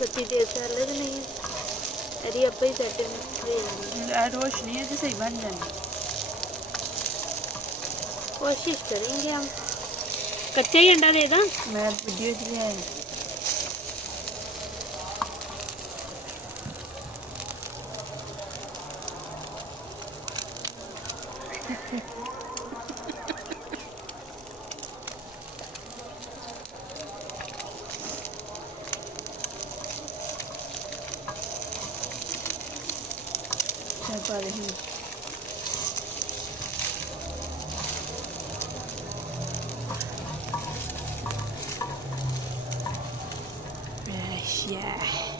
बत्ती तेज कर ले तो नहीं अरे अब ही सेट रोशनी है तो सही बन जानी। कोशिश करेंगे हम। कच्चा ही अंडा देगा। मैं वीडियो दिया है। चाय पा रही हूँ। Yeah.